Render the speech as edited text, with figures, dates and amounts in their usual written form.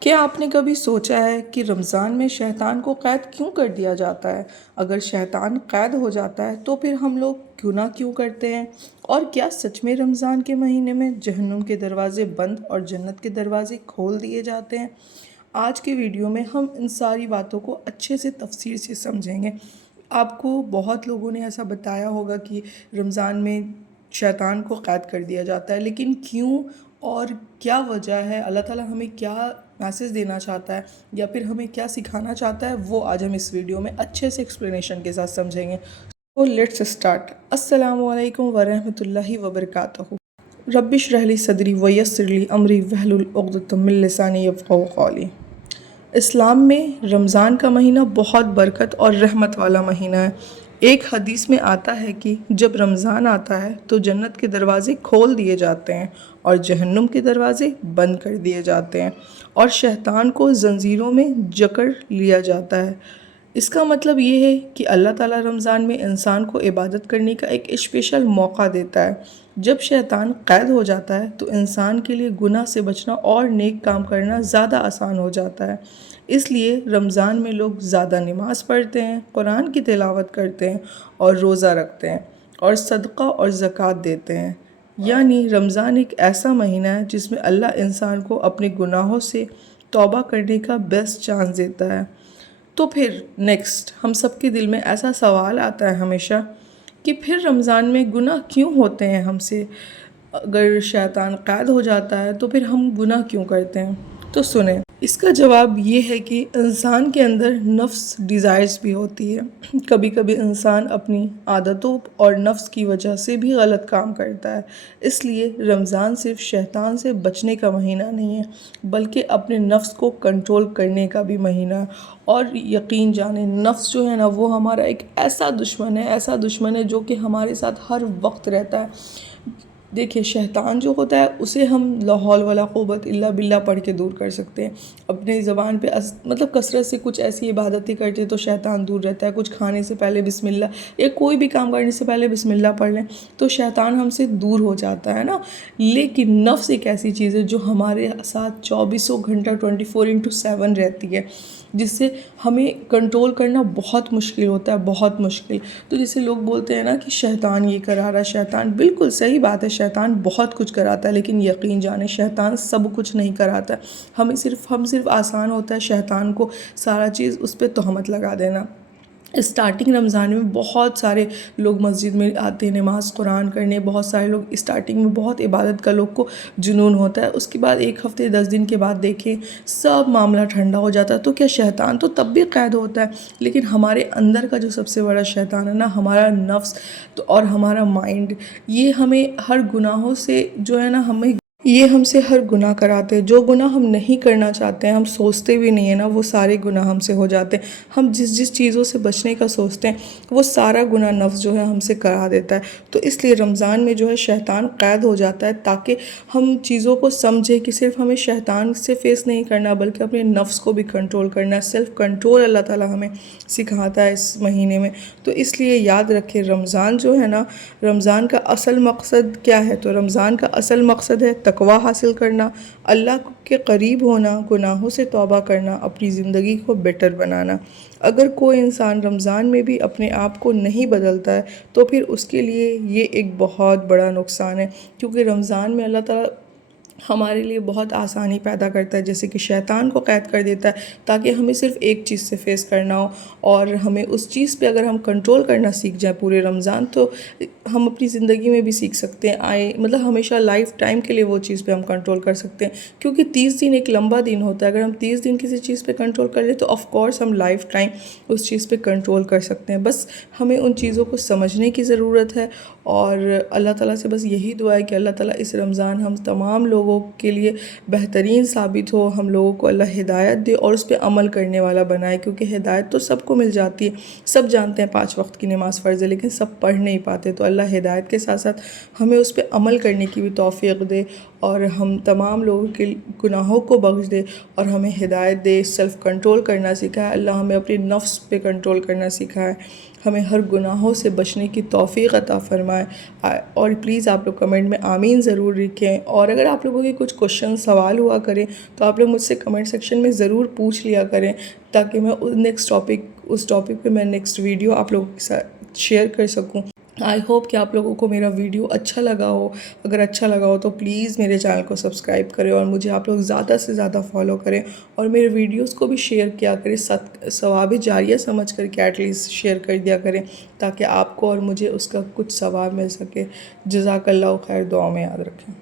کیا آپ نے کبھی سوچا ہے کہ رمضان میں شیطان کو قید کیوں کر دیا جاتا ہے؟ اگر شیطان قید ہو جاتا ہے تو پھر ہم لوگ گناہ کیوں کرتے ہیں؟ اور کیا سچ میں رمضان کے مہینے میں جہنم کے دروازے بند اور جنت کے دروازے کھول دیے جاتے ہیں؟ آج کے ویڈیو میں ہم ان ساری باتوں کو اچھے سے تفصیل سے سمجھیں گے۔ آپ کو بہت لوگوں نے ایسا بتایا ہوگا کہ رمضان میں شیطان کو قید کر دیا جاتا ہے، لیکن کیوں اور کیا وجہ ہے؟ اللہ تعالیٰ ہمیں کیا میسیج دینا چاہتا ہے یا پھر ہمیں کیا سکھانا چاہتا ہے، وہ آج ہم اس ویڈیو میں اچھے سے ایکسپلینیشن کے ساتھ سمجھیں گے۔ تو لیٹس اسٹارٹ۔ السلام علیکم ورحمۃ اللہ وبرکاتہ۔ رب اشرح لی صدری ویسر لی امری واحلل عقدۃ من لسانی یفقہوا قولی۔ اسلام میں رمضان کا مہینہ بہت برکت اور رحمت والا مہینہ ہے۔ ایک حدیث میں آتا ہے کہ جب رمضان آتا ہے تو جنت کے دروازے کھول دیے جاتے ہیں اور جہنم کے دروازے بند کر دیے جاتے ہیں اور شیطان کو زنجیروں میں جکڑ لیا جاتا ہے۔ اس کا مطلب یہ ہے کہ اللہ تعالیٰ رمضان میں انسان کو عبادت کرنے کا ایک اسپیشل موقع دیتا ہے۔ جب شیطان قید ہو جاتا ہے تو انسان کے لیے گناہ سے بچنا اور نیک کام کرنا زیادہ آسان ہو جاتا ہے۔ اس لیے رمضان میں لوگ زیادہ نماز پڑھتے ہیں، قرآن کی تلاوت کرتے ہیں اور روزہ رکھتے ہیں اور صدقہ اور زکوٰۃ دیتے ہیں۔ یعنی رمضان ایک ایسا مہینہ ہے جس میں اللہ انسان کو اپنے گناہوں سے توبہ کرنے کا بیسٹ چانس دیتا ہے۔ تو پھر نیکسٹ ہم سب کے دل میں ایسا سوال آتا ہے ہمیشہ کہ پھر رمضان میں گناہ کیوں ہوتے ہیں ہم سے؟ اگر شیطان قید ہو جاتا ہے تو پھر ہم گناہ کیوں کرتے ہیں؟ تو سنیں، اس کا جواب یہ ہے کہ انسان کے اندر نفس ڈیزائرز بھی ہوتی ہے۔ کبھی کبھی انسان اپنی عادتوں اور نفس کی وجہ سے بھی غلط کام کرتا ہے۔ اس لیے رمضان صرف شیطان سے بچنے کا مہینہ نہیں ہے بلکہ اپنے نفس کو کنٹرول کرنے کا بھی مہینہ ہے۔ اور یقین جانیں، نفس جو ہے نا، وہ ہمارا ایک ایسا دشمن ہے جو کہ ہمارے ساتھ ہر وقت رہتا ہے۔ دیکھیے، شیطان جو ہوتا ہے اسے ہم لا حول ولا قوت الا باللہ پڑھ کے دور کر سکتے ہیں۔ اپنی زبان پہ کثرت سے کچھ ایسی عبادتیں کرتے تو شیطان دور رہتا ہے۔ کچھ کھانے سے پہلے بسم اللہ، یا کوئی بھی کام کرنے سے پہلے بسم اللہ پڑھ لیں تو شیطان ہم سے دور ہو جاتا ہے نا۔ لیکن نفس ایک ایسی چیز ہے جو ہمارے ساتھ 24 گھنٹہ 24x7 رہتی ہے، جس سے ہمیں کنٹرول کرنا بہت مشکل ہوتا ہے، بہت مشکل۔ تو جسے لوگ بولتے ہیں نا کہ شیطان یہ کرا رہا، شیطان، بالکل صحیح بات ہے، شیطان بہت کچھ کراتا ہے، لیکن یقین جانیں شیطان سب کچھ نہیں کراتا ہے۔ ہم صرف آسان ہوتا ہے شیطان کو سارا چیز اس پہ تہمت لگا دینا۔ اسٹارٹنگ رمضان میں بہت سارے لوگ مسجد میں آتے ہیں نماز قرآن کرنے، بہت سارے لوگ اسٹارٹنگ میں بہت عبادت کا لوگ کو جنون ہوتا ہے۔ اس کے بعد ایک ہفتے 10 دن کے بعد دیکھیں سب معاملہ ٹھنڈا ہو جاتا ہے۔ تو کیا شیطان تو تب بھی قید ہوتا ہے، لیکن ہمارے اندر کا جو سب سے بڑا شیطان ہے نا، ہمارا نفس اور ہمارا مائنڈ، یہ ہمیں ہر گناہوں سے جو ہے نا، یہ ہم سے ہر گناہ کراتے ہیں۔ جو گناہ ہم نہیں کرنا چاہتے ہیں، ہم سوچتے بھی نہیں ہیں نا، وہ سارے گناہ ہم سے ہو جاتے ہیں۔ ہم جس چیزوں سے بچنے کا سوچتے ہیں وہ سارا گناہ نفس جو ہے ہم سے کرا دیتا ہے۔ تو اس لیے رمضان میں جو ہے شیطان قید ہو جاتا ہے تاکہ ہم چیزوں کو سمجھیں کہ صرف ہمیں شیطان سے فیس نہیں کرنا بلکہ اپنے نفس کو بھی کنٹرول کرنا ہے۔ سیلف کنٹرول اللہ تعالیٰ ہمیں سکھاتا ہے اس مہینے میں۔ تو اس لیے یاد رکھیں، رمضان جو ہے نا، رمضان کا اصل مقصد کیا ہے؟ تو رمضان کا اصل مقصد ہے تقویٰ حاصل کرنا، اللہ کے قریب ہونا، گناہوں سے توبہ کرنا، اپنی زندگی کو بیٹر بنانا۔ اگر کوئی انسان رمضان میں بھی اپنے آپ کو نہیں بدلتا ہے تو پھر اس کے لیے یہ ایک بہت بڑا نقصان ہے، کیونکہ رمضان میں اللہ تعالیٰ ہمارے لیے بہت آسانی پیدا کرتا ہے، جیسے کہ شیطان کو قید کر دیتا ہے تاکہ ہمیں صرف ایک چیز سے فیس کرنا ہو، اور ہمیں اس چیز پہ اگر ہم کنٹرول کرنا سیکھ جائیں پورے رمضان تو ہم اپنی زندگی میں بھی سیکھ سکتے ہیں، ہمیشہ لائف ٹائم کے لیے وہ چیز پہ ہم کنٹرول کر سکتے ہیں، کیونکہ 30 دن ایک لمبا دن ہوتا ہے۔ اگر ہم 30 دن کسی چیز پہ کنٹرول کر لیں تو آف کورس ہم لائف ٹائم اس چیز پہ کنٹرول کر سکتے ہیں۔ بس ہمیں ان چیزوں کو سمجھنے کی ضرورت ہے، اور اللہ تعالیٰ سے بس یہی دعا ہے کہ اللہ تعالیٰ اس رمضان ہم تمام لوگوں کے لیے بہترین ثابت ہو، ہم لوگوں کو اللہ ہدایت دے اور اس پہ عمل کرنے والا بنائے، کیونکہ ہدایت تو سب کو مل جاتی ہے۔ سب جانتے ہیں 5 وقت کی نماز فرض ہے، لیکن سب پڑھ نہیں پاتے، تو اللہ تعالیٰ ہدایت کے ساتھ ساتھ ہمیں اس پہ عمل کرنے کی بھی توفیق دے، اور ہم تمام لوگوں کے گناہوں کو بخش دے اور ہمیں ہدایت دے، سیلف کنٹرول کرنا سکھائے۔ اللہ ہمیں اپنی نفس پہ کنٹرول کرنا سکھائے، ہمیں ہر گناہوں سے بچنے کی توفیق عطا فرمائے۔ اور پلیز آپ لوگ کمنٹ میں آمین ضرور لکھیں، اور اگر آپ لوگوں کے کچھ کوشچن سوال ہوا کریں تو آپ لوگ مجھ سے کمنٹ سیکشن میں ضرور پوچھ لیا کریں، تاکہ میں اس ٹاپک پہ میں نیکسٹ ویڈیو آپ لوگوں کے ساتھ شیئر کر سکوں۔ آئی ہوپ کہ آپ لوگوں کو میرا ویڈیو اچھا لگا ہو۔ اگر اچھا لگا ہو تو پلیز میرے چینل کو سبسکرائب کریں، اور مجھے آپ لوگ زیادہ سے زیادہ فالو کریں، اور میرے ویڈیوز کو بھی شیئر کیا کریں، ثواب جاریہ سمجھ کر کے ایٹ لیسٹ شیئر کر دیا کریں، تاکہ آپ کو اور مجھے اس کا کچھ ثواب مل سکے۔ جزاک اللہ خیر، دعا میں یاد رکھیں۔